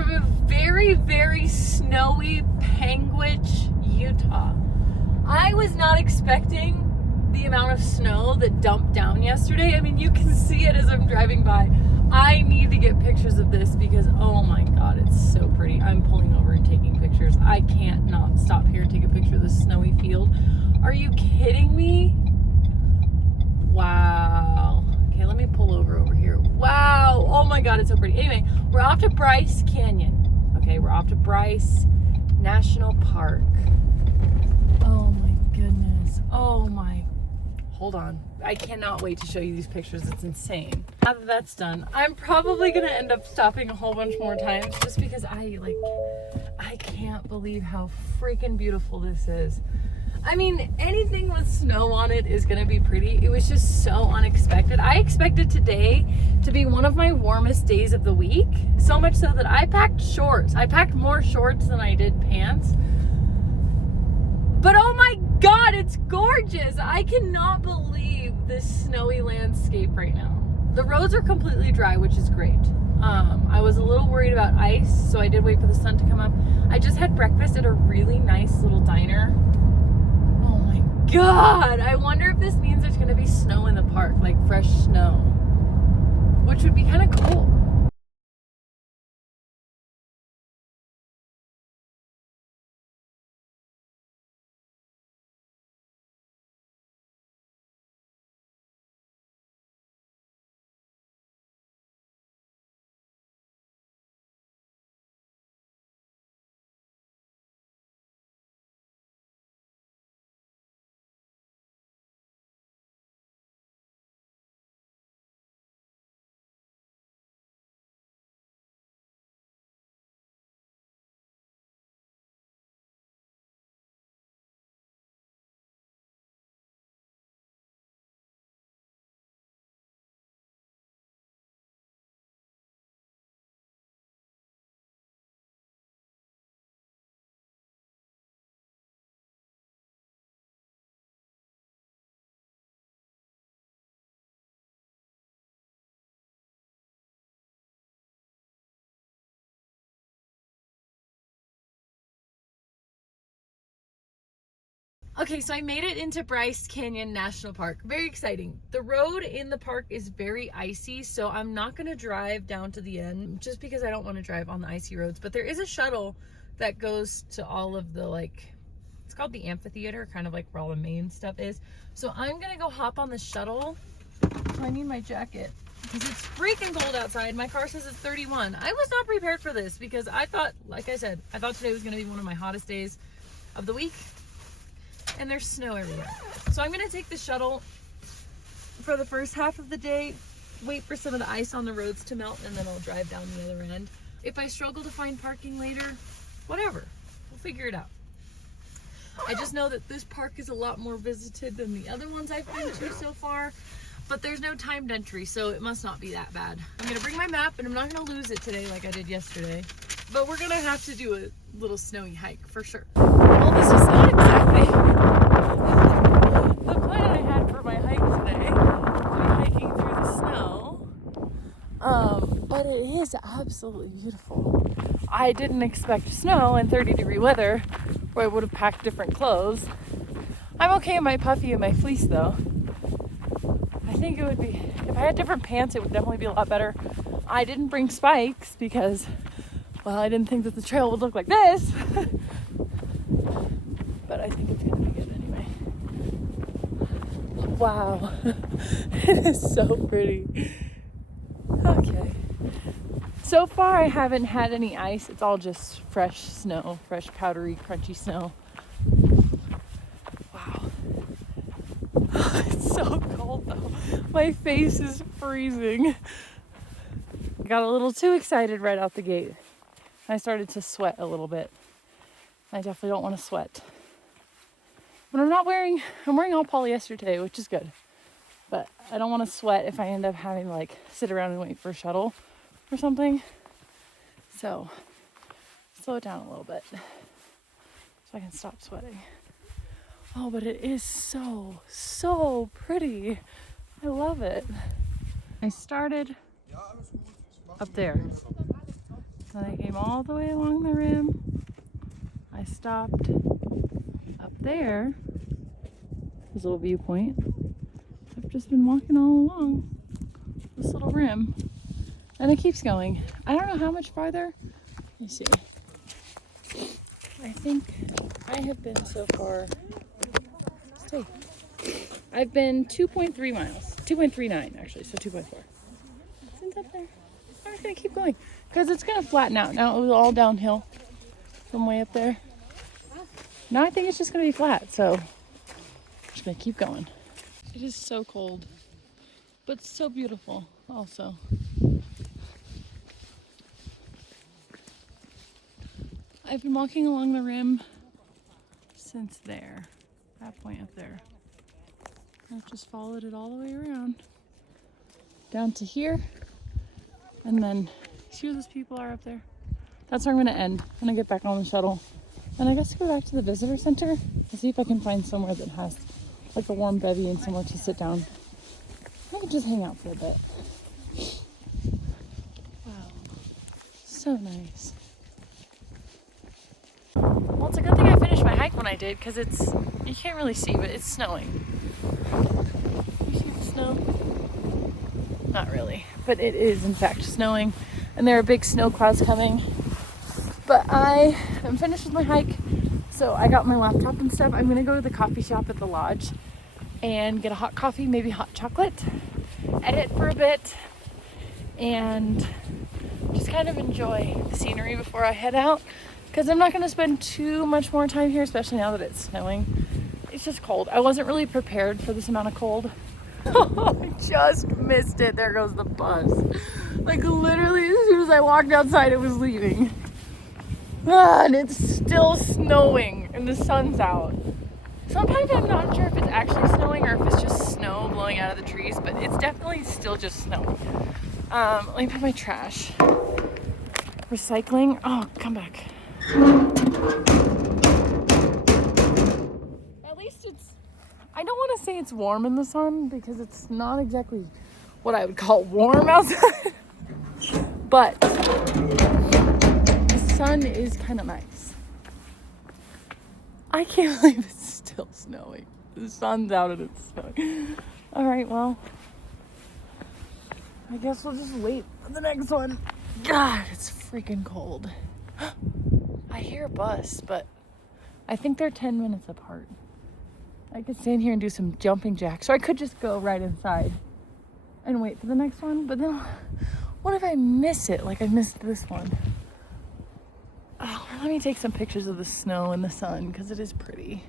from a very, very snowy Panguitch, Utah. I was not expecting the amount of snow that dumped down yesterday. I mean, you can see it as I'm driving by. I need to get pictures of this because, oh my God, it's so pretty. I'm pulling over and taking pictures. I can't not stop here and take a picture of this snowy field. Are you kidding me? Wow. Okay, let me pull over here. Wow. Oh my God, it's so pretty. Anyway, we're off to Bryce Canyon. Okay, we're off to Bryce National Park. Oh my goodness. Oh my. Hold on. I cannot wait to show you these pictures. It's insane. Now that that's done, I'm probably going to end up stopping a whole bunch more times just because I can't believe how freaking beautiful this is. I mean, anything with snow on it is going to be pretty. It was just so unexpected. I expected today to be one of my warmest days of the week, so much so that I packed shorts. I packed more shorts than I did pants. But oh my God, it's gorgeous. I cannot believe this snowy landscape right now. The roads are completely dry, which is great. I was a little worried about ice, so I did wait for the sun to come up. I just had breakfast at a really nice little diner. Oh my God, I wonder if this means there's gonna be snow in the park, like fresh snow, which would be kind of cool. Okay, so I made it into Bryce Canyon National Park. Very exciting. The road in the park is very icy, so I'm not gonna drive down to the end just because I don't want to drive on the icy roads. But there is a shuttle that goes to all of the, it's called the amphitheater, kind of like where all the main stuff is. So I'm gonna go hop on the shuttle. So I need my jacket because it's freaking cold outside. My car says it's 31. I was not prepared for this because I thought, like I said, I thought today was gonna be one of my hottest days of the week. And there's snow everywhere. So I'm gonna take the shuttle for the first half of the day, wait for some of the ice on the roads to melt, and then I'll drive down the other end. If I struggle to find parking later, whatever, we'll figure it out. I just know that this park is a lot more visited than the other ones I've been to so far, but there's no timed entry, so it must not be that bad. I'm gonna bring my map, and I'm not gonna lose it today like I did yesterday, but we're gonna have to do a little snowy hike for sure. Well, this is not exactly the plan I had for my hike today, to be hiking through the snow, but it is absolutely beautiful. I didn't expect snow and 30-degree weather, or I would have packed different clothes. I'm okay in my puffy and my fleece though. I think it would be, if I had different pants, it would definitely be a lot better. I didn't bring spikes because, well, I didn't think that the trail would look like this. But I think it's gonna be good anyway. Wow, it is so pretty. Okay. So far I haven't had any ice. It's all just fresh snow, fresh powdery, crunchy snow. Wow. It's so cold though. My face is freezing. I got a little too excited right out the gate. I started to sweat a little bit. I definitely don't want to sweat. But I'm wearing all polyester today, which is good. But I don't want to sweat if I end up having to sit around and wait for a shuttle or something. So slow it down a little bit so I can stop sweating. Oh, but it is so pretty. I love it. I started up there. Then I came all the way along the rim. I stopped up there, this little viewpoint. I've just been walking all along this little rim, and it keeps going. I don't know how much farther. Let me see. I think I have been so far. Stay. I've been 2.3 miles, 2.39 actually, so 2.4. Since up there, I'm just gonna keep going because it's gonna flatten out. Now it was all downhill from way up there. Now I think it's just gonna be flat, so I'm just gonna keep going. It is so cold, but so beautiful also. I've been walking along the rim since there, that point up there. I've just followed it all the way around down to here, and then see where those people are up there. That's where I'm gonna end when I get back on the shuttle. And I guess go back to the visitor center to see if I can find somewhere that has like a warm bevy and somewhere to sit down. I can just hang out for a bit. Wow, so nice. Well, it's a good thing I finished my hike when I did, because you can't really see, but it's snowing. You see the snow? Not really, but it is in fact snowing, and there are big snow clouds coming. But I am finished with my hike, so I got my laptop and stuff. I'm gonna go to the coffee shop at the lodge and get a hot coffee, maybe hot chocolate, edit for a bit, and just kind of enjoy the scenery before I head out, because I'm not gonna spend too much more time here, especially now that it's snowing. It's just cold. I wasn't really prepared for this amount of cold. I just missed it. There goes the bus. Like literally as soon as I walked outside, it was leaving. And it's still snowing and the sun's out. Sometimes I'm not sure if it's actually snowing or if it's just snow blowing out of the trees, but it's definitely still just snowing. Let me put my trash. Recycling. Oh, come back. At least I don't want to say it's warm in the sun because it's not exactly what I would call warm outside. But the sun is kind of nice. I can't believe it's still snowing. The sun's out and it's snowing. All right, well, I guess we'll just wait for the next one. God, it's freaking cold. I hear a bus, but I think they're 10 minutes apart. I could stand here and do some jumping jacks, or I could just go right inside and wait for the next one. But then what if I miss it, like I missed this one? Oh, let me take some pictures of the snow and the sun, because it is pretty.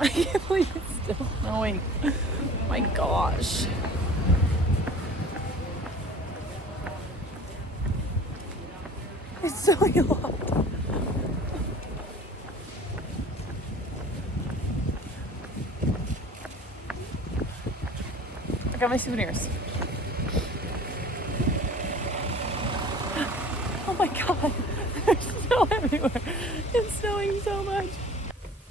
I can't believe it's still snowing. My gosh. It's snowing a lot. I got my souvenirs. Oh my god. There's snow everywhere. It's snowing so much.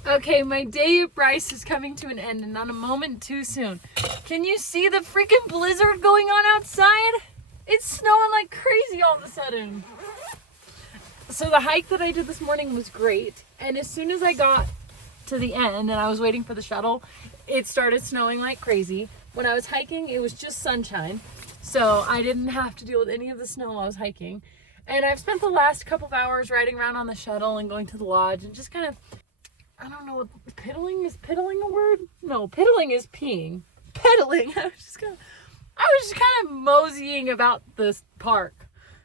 Okay, my day at Bryce is coming to an end, and not a moment too soon. Can you see the freaking blizzard going on outside? It's snowing like crazy all of a sudden. So the hike that I did this morning was great, and as soon as I got to the end and I was waiting for the shuttle, it started snowing like crazy. When I was hiking, it was just sunshine, so I didn't have to deal with any of the snow while I was hiking. And I've spent the last couple of hours riding around on the shuttle and going to the lodge and just kind of, I don't know, piddling? Is piddling a word? No, piddling is peeing. Pedaling. I was just kind of moseying about this park.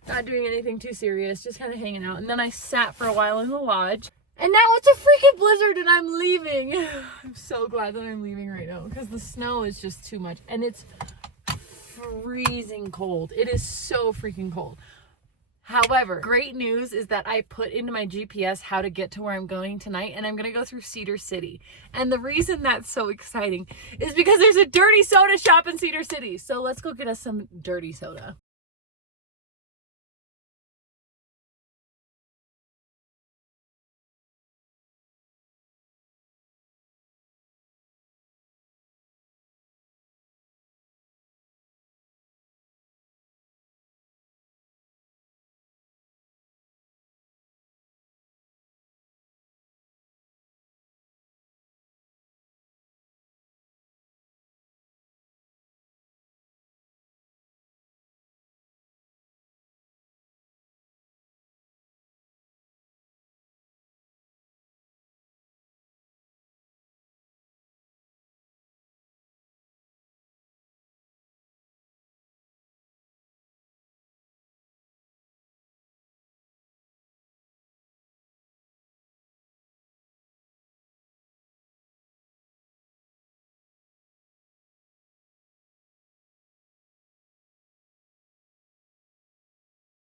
Not doing anything too serious, just kind of hanging out. And then I sat for a while in the lodge. And now it's a freaking blizzard and I'm leaving. I'm so glad that I'm leaving right now because the snow is just too much. And it's freezing cold. It is so freaking cold. However, great news is that I put into my GPS how to get to where I'm going tonight, and I'm going to go through Cedar City. And the reason that's so exciting is because there's a dirty soda shop in Cedar City. So let's go get us some dirty soda.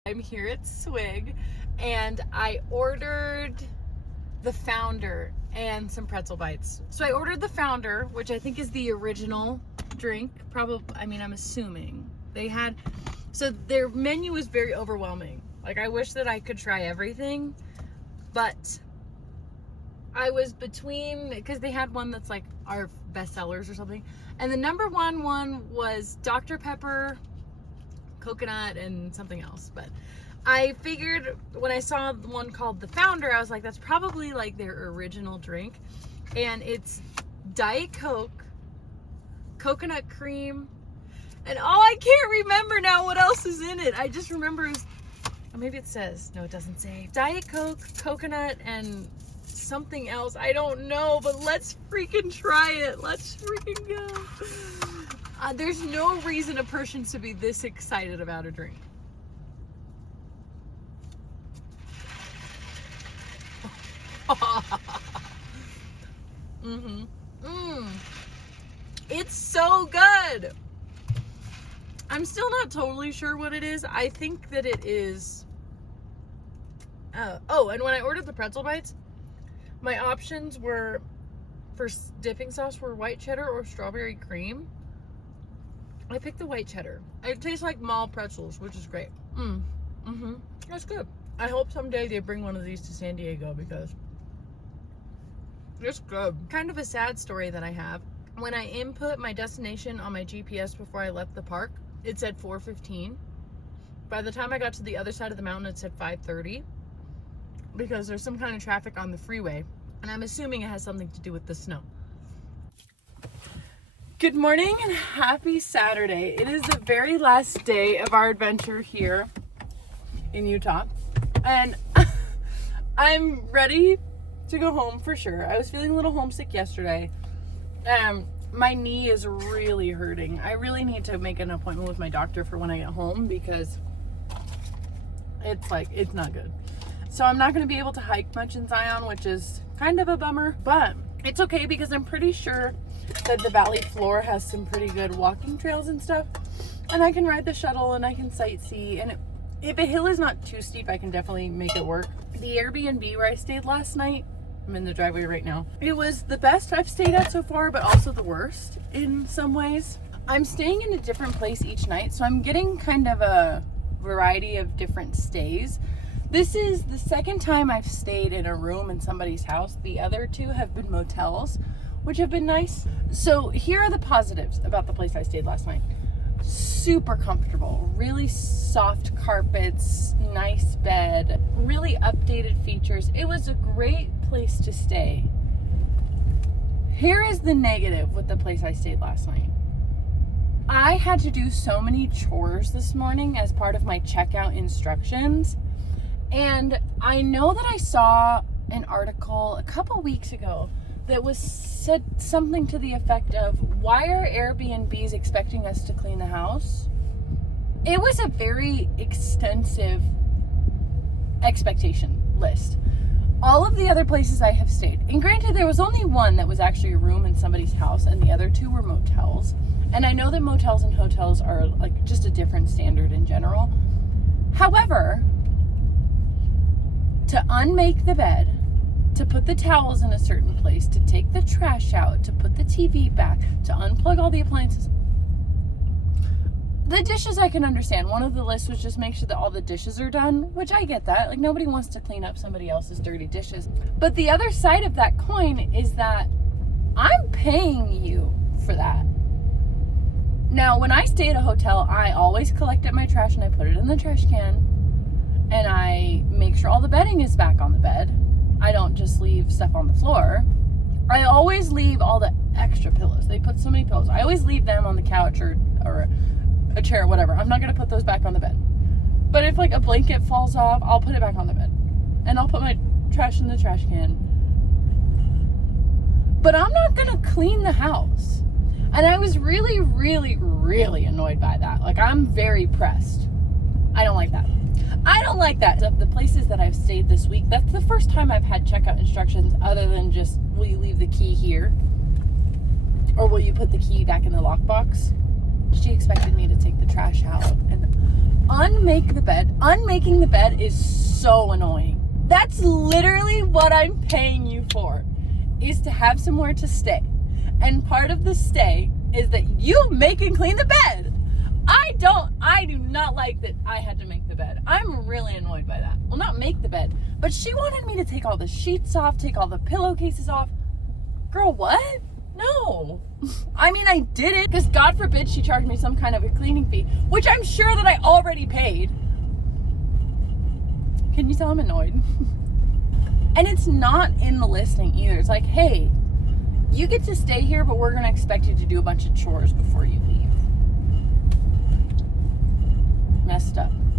I'm here at Swig, and I ordered the Founder and some pretzel bites. So I ordered the Founder, which I think is the original drink. Probably, I mean, I'm assuming. So their menu was very overwhelming. Like, I wish that I could try everything, but I was between, because they had one that's like our best sellers or something. And the number one was Dr. Pepper, coconut, and something else. But I figured when I saw the one called the Founder, I was like, that's probably like their original drink. And it's Diet Coke, coconut cream, and I can't remember now what else is in it. I just remember it was, or maybe it says, no, it doesn't say. Diet Coke, coconut, and something else. I don't know, but let's freaking try it. Let's freaking go. There's no reason a person should be this excited about a drink. It's so good. I'm still not totally sure what it is. I think that it is. Oh, and when I ordered the pretzel bites, my options were for dipping sauce were white cheddar or strawberry cream. I picked the white cheddar. It tastes like mall pretzels, which is great. That's good. I hope someday they bring one of these to San Diego because it's good. Kind of a sad story that I have. When I input my destination on my GPS before I left the park, it said 4:15. By the time I got to the other side of the mountain, it said 5:30 because there's some kind of traffic on the freeway. And I'm assuming it has something to do with the snow. Good morning and happy Saturday. It is the very last day of our adventure here in Utah. And I'm ready to go home for sure. I was feeling a little homesick yesterday. My knee is really hurting. I really need to make an appointment with my doctor for when I get home because it's not good. So I'm not going to be able to hike much in Zion, which is kind of a bummer, but it's okay because I'm pretty sure that the valley floor has some pretty good walking trails and stuff, and I can ride the shuttle and I can sightsee, and if a hill is not too steep, I can definitely make it work. The Airbnb where I stayed last night, I'm in the driveway right now, it was the best I've stayed at so far, but also the worst in some ways. I'm staying in a different place each night, so I'm getting kind of a variety of different stays. This is the second time I've stayed in a room in somebody's house. The other two have been motels, which have been nice. So here are the positives about the place I stayed last night. Super comfortable, really soft carpets, nice bed, really updated features. It was a great place to stay. Here is the negative with the place I stayed last night. I had to do so many chores this morning as part of my checkout instructions. And I know that I saw an article a couple weeks ago that said something to the effect of, why are Airbnbs expecting us to clean the house? It was a very extensive expectation list. All of the other places I have stayed, and granted there was only one that was actually a room in somebody's house and the other two were motels. And I know that motels and hotels are like just a different standard in general. However, to unmake the bed, to put the towels in a certain place, to take the trash out, to put the TV back, to unplug all the appliances. The dishes I can understand. One of the lists was just make sure that all the dishes are done, which I get that. Like, nobody wants to clean up somebody else's dirty dishes. But the other side of that coin is that I'm paying you for that. Now, when I stay at a hotel, I always collect up my trash and I put it in the trash can. And I make sure all the bedding is back on the bed. I don't just leave stuff on the floor. I always leave all the extra pillows. They put so many pillows. I always leave them on the couch or a chair or whatever. I'm not going to put those back on the bed. But if like a blanket falls off, I'll put it back on the bed. And I'll put my trash in the trash can. But I'm not going to clean the house. And I was really, really, really annoyed by that. Like, I'm very pressed. I don't like that. I don't like that. Of the places that I've stayed this week, that's the first time I've had checkout instructions other than just, will you leave the key here? Or will you put the key back in the lockbox? She expected me to take the trash out and unmake the bed. Unmaking the bed is so annoying. That's literally what I'm paying you for, is to have somewhere to stay. And part of the stay is that you make and clean the bed. I do not like that I had to make the bed. I'm really annoyed by that. Well, not make the bed, but she wanted me to take all the sheets off, take all the pillowcases off. Girl, what? No. I mean, I did it because God forbid she charged me some kind of a cleaning fee, which I'm sure that I already paid. Can you tell I'm annoyed? And it's not in the listing either. It's like, hey, you get to stay here, but we're going to expect you to do a bunch of chores before you leave.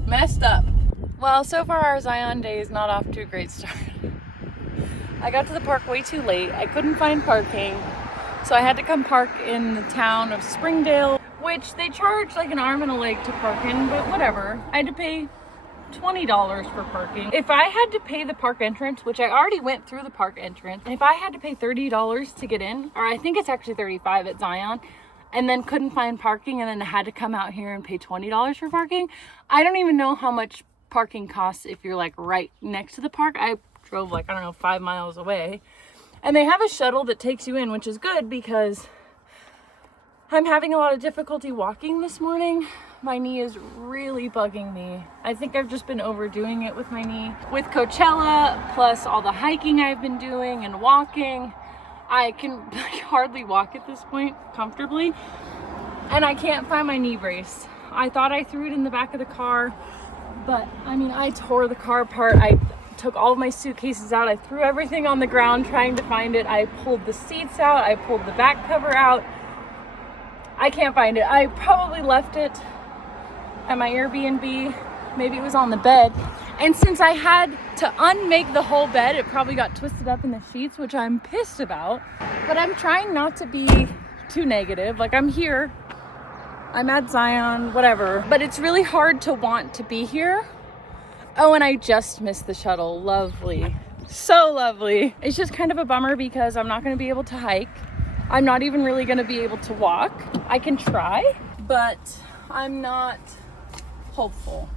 Messed up. Well, so far our Zion day is not off to a great start. I got to the park way too late. I couldn't find parking. So I had to come park in the town of Springdale, which they charge like an arm and a leg to park in, but whatever. I had to pay $20 for parking. If I had to pay the park entrance, which I already went through the park entrance, and if I had to pay $30 to get in, or I think it's actually $35 at Zion, and then couldn't find parking and then had to come out here and pay $20 for parking, I don't even know how much parking costs if you're like right next to the park. I drove like, I don't know, 5 miles away. And they have a shuttle that takes you in, which is good because I'm having a lot of difficulty walking this morning. My knee is really bugging me. I think I've just been overdoing it with my knee. With Coachella, plus all the hiking I've been doing and walking, I can hardly walk at this point comfortably. And I can't find my knee brace. I thought I threw it in the back of the car, but I mean, I tore the car apart. I took all of my suitcases out. I threw everything on the ground trying to find it. I pulled the seats out. I pulled the back cover out. I can't find it. I probably left it at my Airbnb. Maybe it was on the bed. And since I had to unmake the whole bed, it probably got twisted up in the sheets, which I'm pissed about. But I'm trying not to be too negative. Like, I'm here. I'm at Zion, whatever. But it's really hard to want to be here. Oh, and I just missed the shuttle. Lovely. So lovely. It's just kind of a bummer because I'm not going to be able to hike. I'm not even really going to be able to walk. I can try, but I'm not hopeful.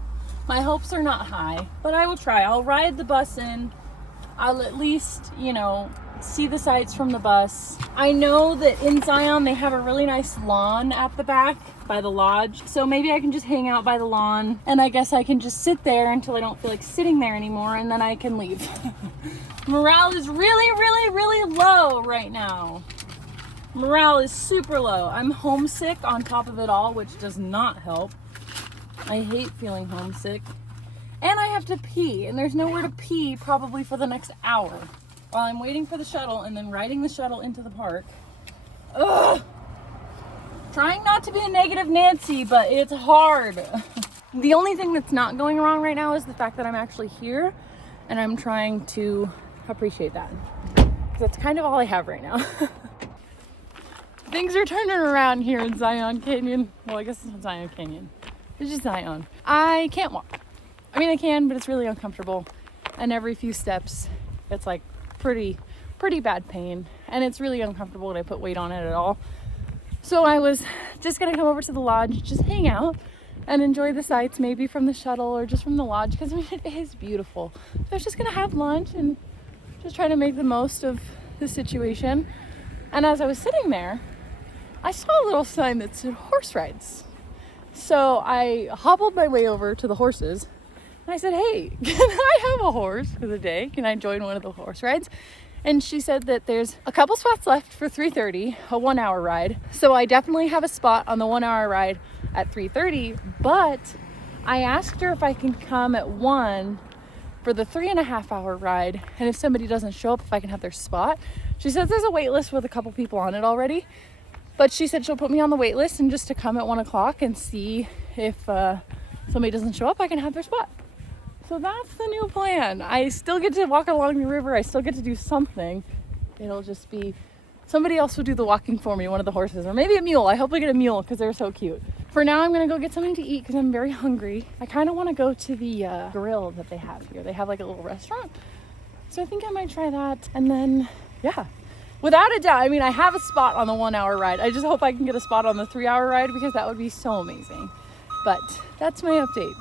My hopes are not high, but I will try. I'll ride the bus in. I'll at least, see the sights from the bus. I know that in Zion, they have a really nice lawn at the back by the lodge. So maybe I can just hang out by the lawn, and I guess I can just sit there until I don't feel like sitting there anymore, and then I can leave. Morale is really, really, really low right now. Morale is super low. I'm homesick on top of it all, which does not help. I hate feeling homesick. And I have to pee, and there's nowhere to pee probably for the next hour while I'm waiting for the shuttle and then riding the shuttle into the park. Ugh! Trying not to be a negative Nancy, but it's hard. The only thing that's not going wrong right now is the fact that I'm actually here, and I'm trying to appreciate that. That's kind of all I have right now. Things are turning around here in Zion Canyon. Well, I guess it's not Zion Canyon. It's just Zion. I can't walk. I mean, I can, but it's really uncomfortable. And every few steps, it's like pretty bad pain. And it's really uncomfortable when I put weight on it at all. So I was just gonna come over to the lodge, just hang out, and enjoy the sights, maybe from the shuttle or just from the lodge, because I mean, it is beautiful. So I was just gonna have lunch and just try to make the most of the situation. And as I was sitting there, I saw a little sign that said horse rides. So I hobbled my way over to the horses and I said, hey, can I have a horse for the day? Can I join one of the horse rides? And she said that there's a couple spots left for 3:30, a 1 hour ride. So I definitely have a spot on the 1 hour ride at 3:30, but I asked her if I can come at 1 for the 3.5 hour ride. And if somebody doesn't show up, if I can have their spot. She says there's a wait list with a couple people on it already, but she said she'll put me on the wait list and just to come at 1 o'clock and see if somebody doesn't show up, I can have their spot. So that's the new plan. I still get to walk along the river. I still get to do something. It'll just be somebody else will do the walking for me, one of the horses, or maybe a mule. I hope I get a mule because they're so cute. For now, I'm gonna go get something to eat because I'm very hungry. I kind of want to go to the grill that they have here. They have like a little restaurant. So I think I might try that. And then, yeah, without a doubt, I mean, I have a spot on the 1 hour ride. I just hope I can get a spot on the 3 hour ride because that would be so amazing. But that's my update.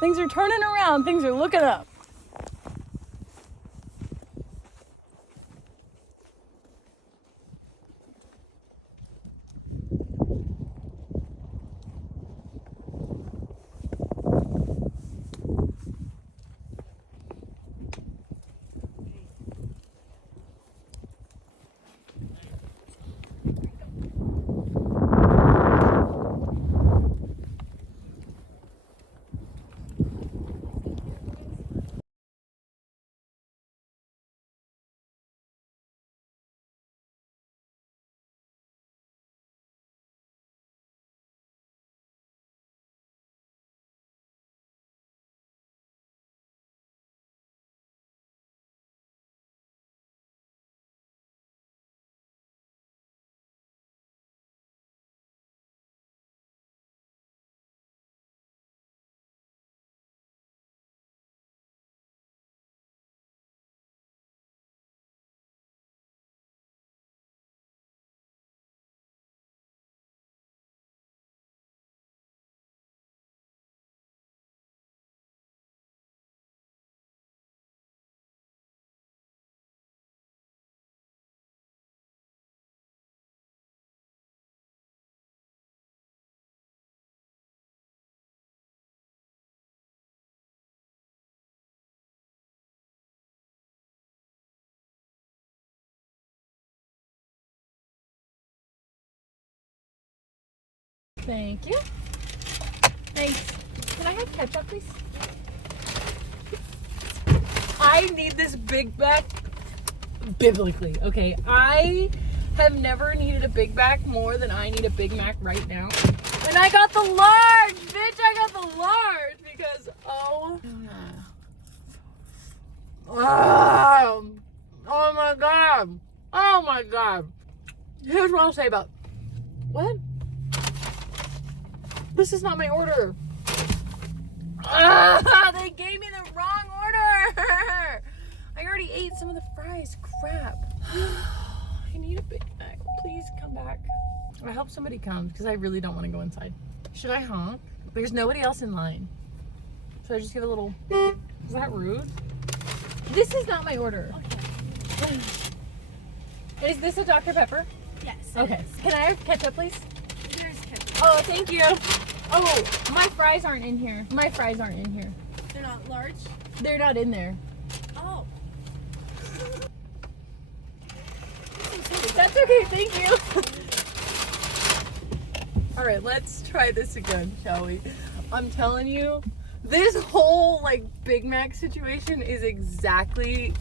Things are turning around. Things are looking up. Thank you. Thanks. Can I have ketchup, please? I need this Big Mac biblically, okay? I have never needed a Big Mac more than I need a Big Mac right now. And I got the large, bitch! I got the large because, oh my god. Oh my god. Here's what I'll say about, what? This is not my order. They gave me the wrong order. I already ate some of the fries. Crap. I need a Big Mac. Please come back. I hope somebody comes because I really don't want to go inside. Should I honk? There's nobody else in line. Should I just give a little... Is that rude? This is not my order. Okay. Is this a Dr. Pepper? Yes. Okay. Can I have ketchup, please? Here's ketchup. Oh, thank you. Oh, my fries aren't in here. My fries aren't in here. They're not large? They're not in there. Oh. That's okay, thank you. All right, let's try this again, shall we? I'm telling you, this whole like Big Mac situation is exactly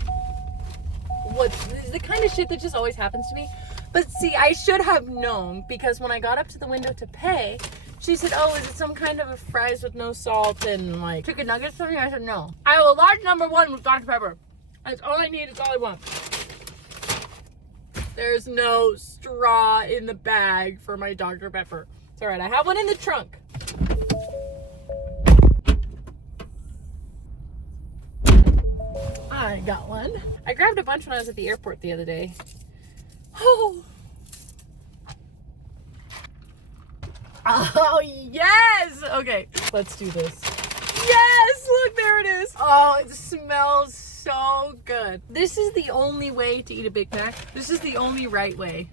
the kind of shit that just always happens to me. But see, I should have known because when I got up to the window to pay, she said, oh, is it some kind of a fries with no salt and like chicken nuggets or something? I said, no. I have a large number 1 with Dr. Pepper. That's all I need, it's all I want. There's no straw in the bag for my Dr. Pepper. It's all right, I have one in the trunk. I got one. I grabbed a bunch when I was at the airport the other day. Oh. Oh, yes! Okay. Let's do this. Yes! Look, there it is. Oh, it smells so good. This is the only way to eat a Big Mac. This is the only right way.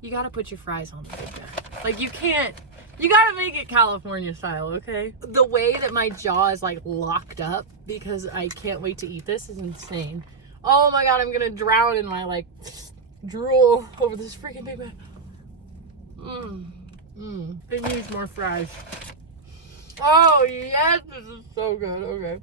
You gotta put your fries on the Big Mac. Like, you can't. You gotta make it California style, okay? The way that my jaw is like locked up because I can't wait to eat this is insane. Oh my god, I'm gonna drown in my like drool over this freaking Big Mac. It needs more fries. Oh yes, this is so good. Okay.